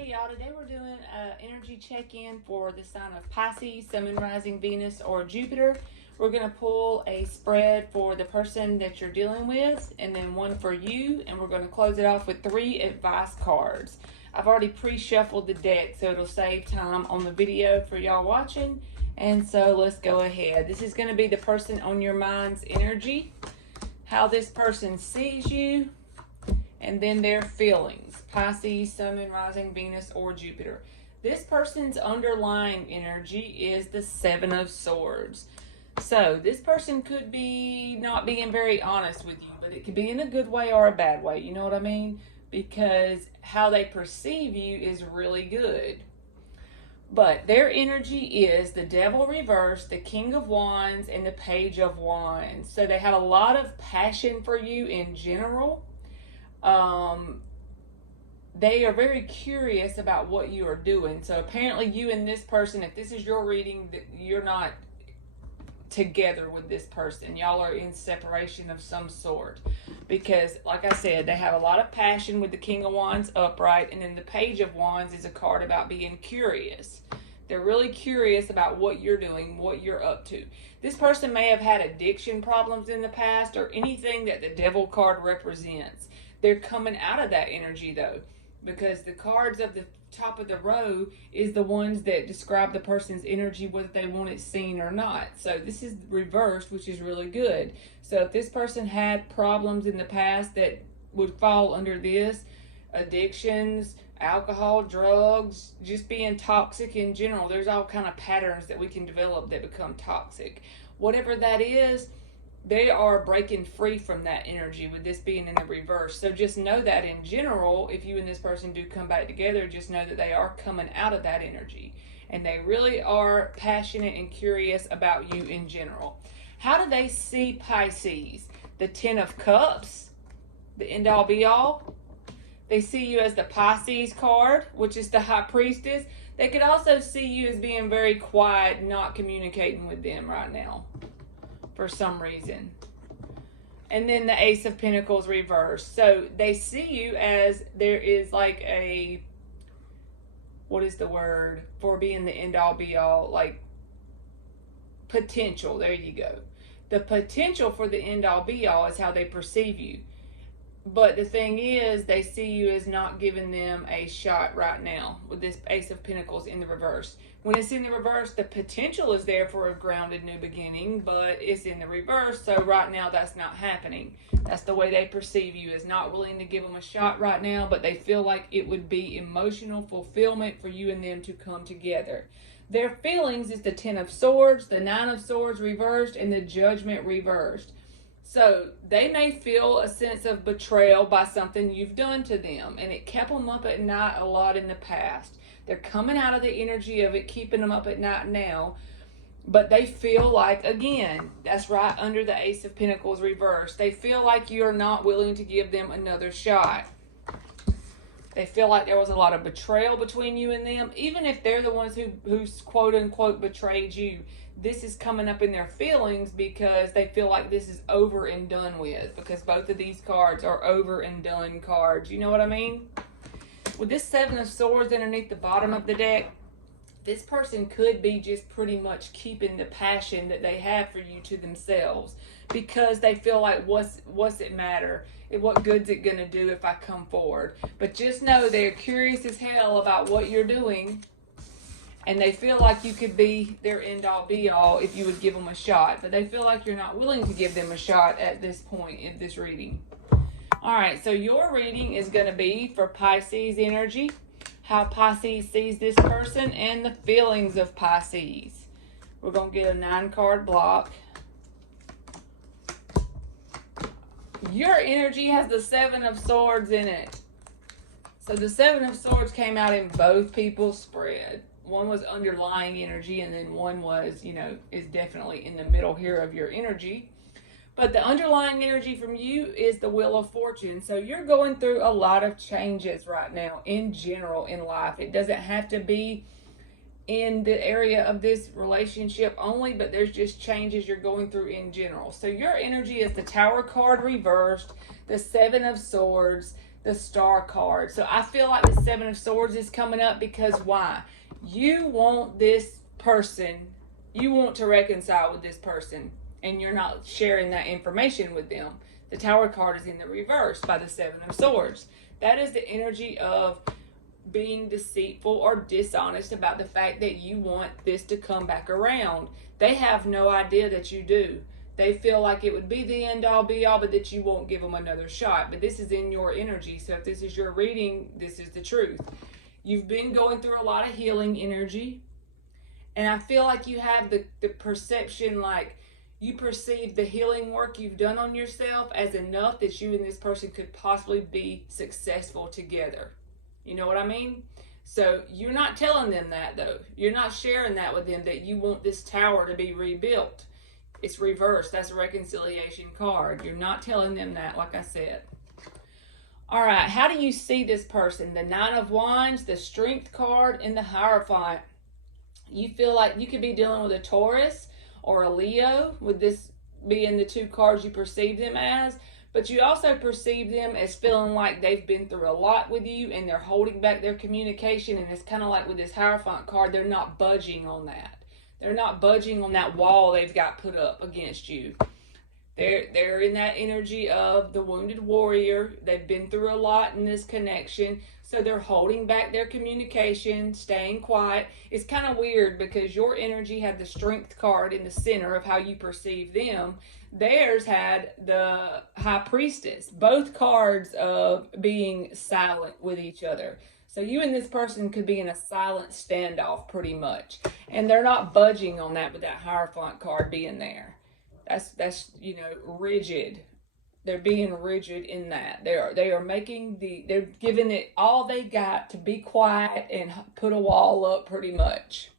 Hey y'all, today we're doing an energy check-in for the sign of Pisces, Sun, Moon, Rising, Venus, or Jupiter. We're going to pull a spread for the person that you're dealing with and then one for you, and we're going to close it off with 3 advice cards. I've already pre-shuffled the deck so it'll save time on the video for y'all watching, and so let's go ahead. This is going to be the person on your mind's energy, how this person sees you, and then their feelings. Pisces, Sun, Moon, Rising, Venus, or Jupiter. This person's underlying energy is the 7 of Swords. So this person could be not being very honest with you, but it could be in a good way or a bad way. You know what I mean? Because how they perceive you is really good. But their energy is the Devil reversed, the King of Wands, and the Page of Wands. So they have a lot of passion for you in general. They are very curious about what you are doing. So apparently you and this person, if this is your reading, that you're not together with this person. Y'all are in separation of some sort. Because, like I said, they have a lot of passion with the King of Wands upright. And then the Page of Wands is a card about being curious. They're really curious about what you're doing, what you're up to. This person may have had addiction problems in the past or anything that the Devil card represents. They're coming out of that energy, though, because the cards of the top of the row is the ones that describe the person's energy, whether they want it seen or not. So this is reversed, which is really good. So if this person had problems in the past that would fall under this, addictions, alcohol, drugs, just being toxic in general, there's all kind of patterns that we can develop that become toxic. Whatever that is, they are breaking free from that energy with this being in the reverse. So just know that in general, if you and this person do come back together, just know that they are coming out of that energy. And they really are passionate and curious about you in general. How do they see Pisces? The 10 of Cups, the end all be all. They see you as the Pisces card, which is the High Priestess. They could also see you as being very quiet, not communicating with them right now for some reason. And then the Ace of Pentacles reversed. So they see you as there is like a, what is the word for being the end all be all? Like potential. There you go. The potential for the end all be all is how they perceive you. But the thing is, they see you as not giving them a shot right now with this Ace of Pentacles in the reverse. When it's in the reverse, the potential is there for a grounded new beginning, but it's in the reverse, so right now that's not happening. That's the way they perceive you, as not willing to give them a shot right now, but they feel like it would be emotional fulfillment for you and them to come together. Their feelings is the 10 of Swords, the 9 of Swords reversed, and the Judgment reversed. So they may feel a sense of betrayal by something you've done to them, and it kept them up at night a lot in the past. They're coming out of the energy of it, keeping them up at night now, but they feel like, again, that's right under the Ace of Pentacles reversed, they feel like you're not willing to give them another shot. They feel like there was a lot of betrayal between you and them, even if they're the ones who's quote-unquote betrayed you. This is coming up in their feelings because they feel like this is over and done with, because both of these cards are over and done cards. You know what I mean? With this 7 of Swords underneath the bottom of the deck, this person could be just pretty much keeping the passion that they have for you to themselves, because they feel like, what's it matter? What good's it gonna do if I come forward? But just know they're curious as hell about what you're doing, and they feel like you could be their end all be all if you would give them a shot, but they feel like you're not willing to give them a shot at this point in this reading. All right, so your reading is going to be for Pisces energy, how Pisces sees this person, and the feelings of Pisces. We're going to get a 9-card block. Your energy has the 7 of Swords in it. So the 7 of Swords came out in both people's spread. One was underlying energy, and then one was, is definitely in the middle here of your energy. But the underlying energy from you is the Wheel of Fortune. So you're going through a lot of changes right now in general in life. It doesn't have to be in the area of this relationship only, but there's just changes you're going through in general. So your energy is the Tower card reversed, the 7 of Swords, the Star card. So I feel like the Seven of Swords is coming up because why? You want this person, you want to reconcile with this person, and you're not sharing that information with them. The Tower card is in the reverse by the Seven of Swords. That is the energy of being deceitful or dishonest about the fact that you want this to come back around. They have no idea that you do. They feel like it would be the end all be all, but that you won't give them another shot. But this is in your energy. So if this is your reading, this is the truth. You've been going through a lot of healing energy. And I feel like you have the perception, like you perceive the healing work you've done on yourself as enough that you and this person could possibly be successful together. You know what I mean? So you're not telling them that, though. You're not sharing that with them, that you want this tower to be rebuilt. It's reversed. That's a reconciliation card. You're not telling them that, like I said. All right, how do you see this person? The Nine of Wands, the Strength card, and the Hierophant. You feel like you could be dealing with a Taurus or a Leo, with this being the two cards you perceive them as. But you also perceive them as feeling like they've been through a lot with you and they're holding back their communication. And it's kind of like with this Hierophant card, they're not budging on that. They're not budging on that wall they've got put up against you. They're in that energy of the wounded warrior. They've been through a lot in this connection. So they're holding back their communication, staying quiet. It's kind of weird because your energy had the Strength card in the center of how you perceive them. Theirs had the High Priestess. Both cards of being silent with each other. So you and this person could be in a silent standoff pretty much. And they're not budging on that with that Hierophant card being there. That's you know, rigid. They're being rigid in that. They are making they're giving it all they got to be quiet and put a wall up pretty much.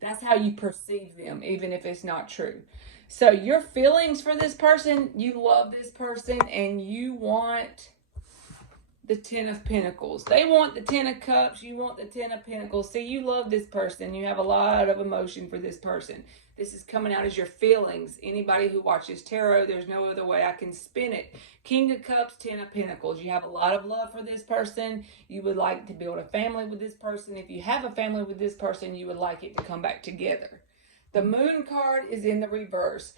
That's how you perceive them, even if it's not true. So your feelings for this person, you love this person and you want the Ten of Pentacles. They want the Ten of Cups. You want the Ten of Pentacles. See, you love this person. You have a lot of emotion for this person. This is coming out as your feelings. Anybody who watches tarot, there's no other way I can spin it. King of Cups, Ten of Pentacles. You have a lot of love for this person. You would like to build a family with this person. If you have a family with this person, you would like it to come back together. The Moon card is in the reverse.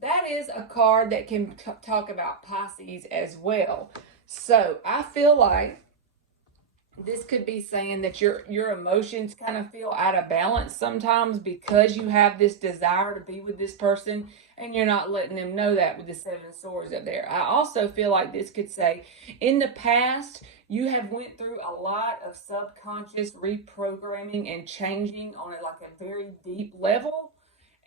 That is a card that can talk about Pisces as well. So I feel like this could be saying that your emotions kind of feel out of balance sometimes because you have this desire to be with this person and you're not letting them know that with the Seven of Swords up there. I also feel like this could say in the past you have went through a lot of subconscious reprogramming and changing on a very deep level.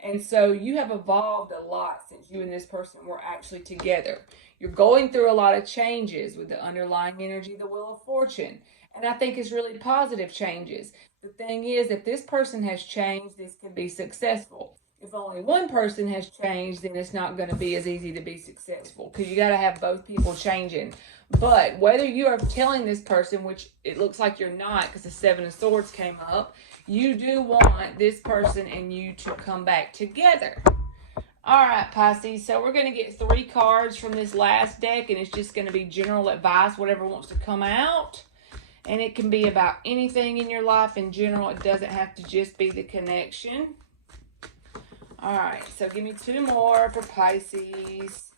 And so you have evolved a lot since you and this person were actually together. You're going through a lot of changes with the underlying energy, the Wheel of Fortune. And I think it's really positive changes. The thing is, if this person has changed, this can be successful. If only one person has changed, then it's not going to be as easy to be successful because you got to have both people changing. But whether you are telling this person, which it looks like you're not because the Seven of Swords came up, you do want this person and you to come back together. All right, Pisces, so we're going to get 3 cards from this last deck, and it's just going to be general advice, whatever wants to come out. And it can be about anything in your life in general. It doesn't have to just be the connection. All right, so give me 2 more for Pisces.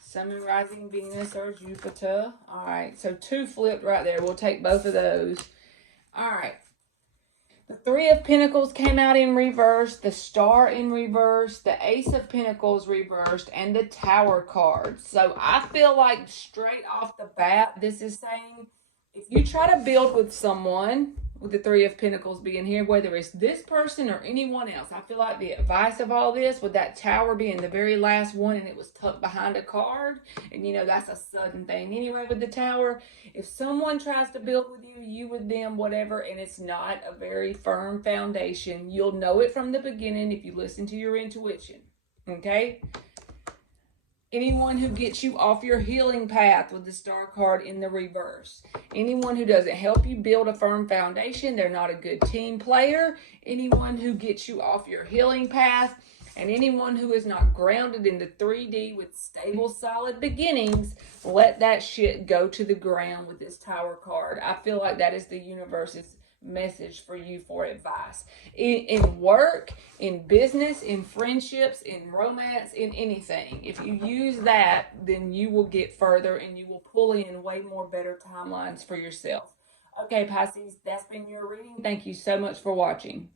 Sun, Moon, Rising, Venus, or Jupiter. All right, so 2 flipped right there. We'll take both of those. All right. The Three of Pentacles came out in reverse, the Star in reverse, the Ace of Pentacles reversed, and the Tower card. So I feel like straight off the bat, this is saying if you try to build with someone, with the Three of Pentacles being here, whether it's this person or anyone else, I feel like the advice of all this, with that Tower being the very last one and it was tucked behind a card, and you know that's a sudden thing anyway with the Tower. If someone tries to build with you, you with them, whatever, and it's not a very firm foundation, you'll know it from the beginning if you listen to your intuition, okay? Anyone who gets you off your healing path with the Star card in the reverse. Anyone who doesn't help you build a firm foundation, they're not a good team player. Anyone who gets you off your healing path And anyone who is not grounded in the 3D with stable, solid beginnings, let that shit go to the ground with this Tower card. I feel like that is the universe's message for you for advice. In work, in business, in friendships, in romance, in anything. If you use that, then you will get further and you will pull in way more better timelines for yourself. Okay, Pisces, that's been your reading. Thank you so much for watching.